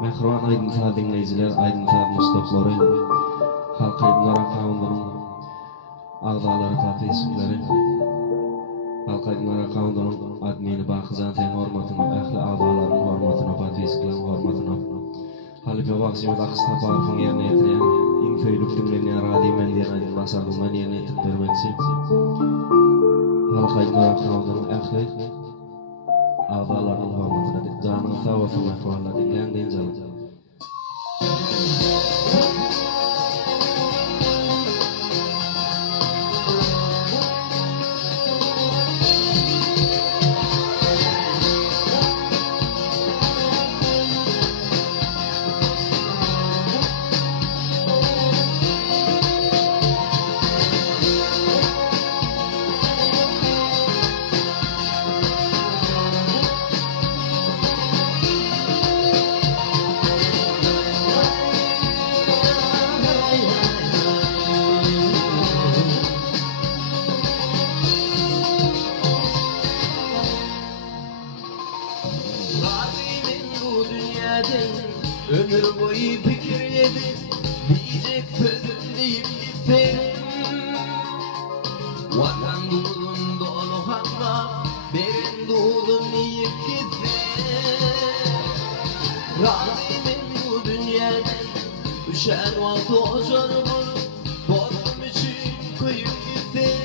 Mehriban Aydın Sağ dinleyiciler, Aydın Sağ Mustafa'ları, Halk Aydınlara Kanunlarının ağzaları, tatlı Halk Aydınlara Kanunlarının admini Bakızan Sen hormatına, ehli ağzaların hormatına, tatlı iskilin hormatına, Halife Vaksimet Akısta Parfın yerine yetiren, İnfeylük dinleyen Radi Mendiyen Aydın Basardığından yerine yetirmek için, Halk Aydınlara Kanunlarının ehli ağzalarının hormatına, canın sağ olsun mehribanlar dinleyen dinleyen. Ömür boyu fikir yedi, diyecek sözüm deyip gittim. Vatan durdum dolu hava, derin durdum yiyip gittim. Razıyım bu dünyadan, düşen vakti o canımı, dostum için koyup gittim.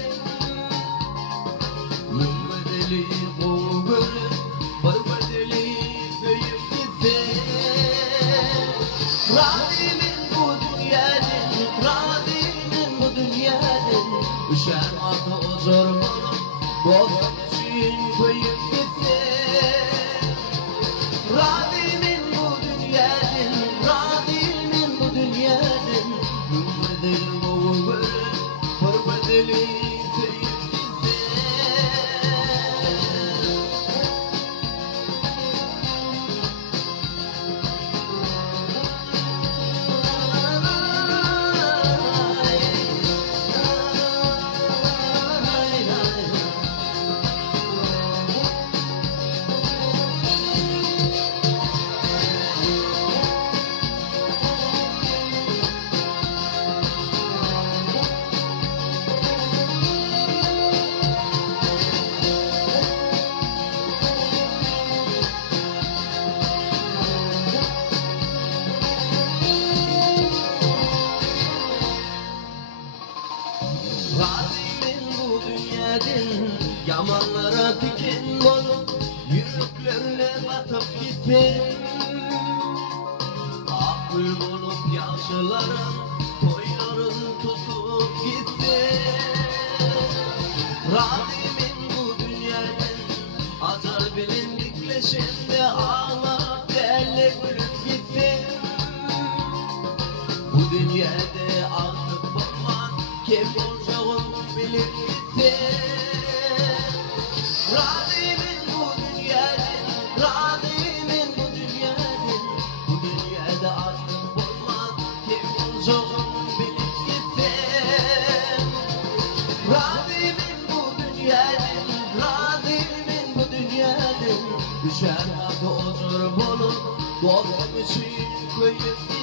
Mümedeli bu gönül, barbedeli büyüyüp gittim. Razıyım bu dünyanın, düşen vakti o canımı, dostum için koyup gittim. Razıyım bu dünyanın, mümedeli bu gönül, barbedeli büyüyüp gittim. Razıyım bu dünyadan, yamanlara diken olup, yüreklerine batıp gittim. Akıl bulup yaşlıların, toyların tutup gittim. Razıyım bu dünyadan, acar bilindikleşimde ağlayıp derle gülüp gittim. Bu dünyada artık bakmam, kim olacağımı bilip gittim. Razıyım bu dünyadan, bu dünyada artık bakmam, kim olacağımı bilip gittim. Razıyım bu dünyadan, düşen hakkı huzur bulup, dostum için koyup